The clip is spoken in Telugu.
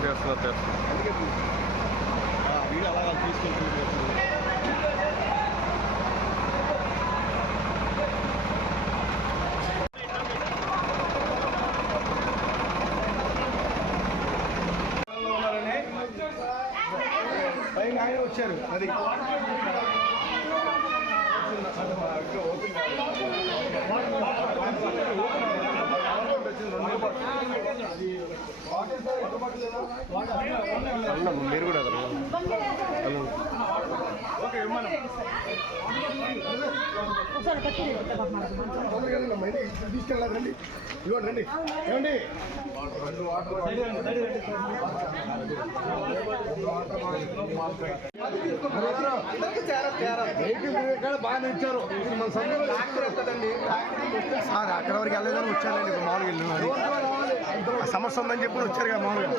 చేస్తున్నా చేస్తున్నా పైన ఆయన వచ్చారు అది. మీరు కూడా హలో. తీసుకెళ్ళాలి రండి. ఇదిగోండి రండి. ఏమండి? బాగానే ఇచ్చారు మన సార్ అక్కడ వరకు వెళ్ళలేదని వచ్చారండి మామూలుగా వెళ్ళిన సమస్య ఉందని చెప్పి వచ్చారు కదా మామూలుగా.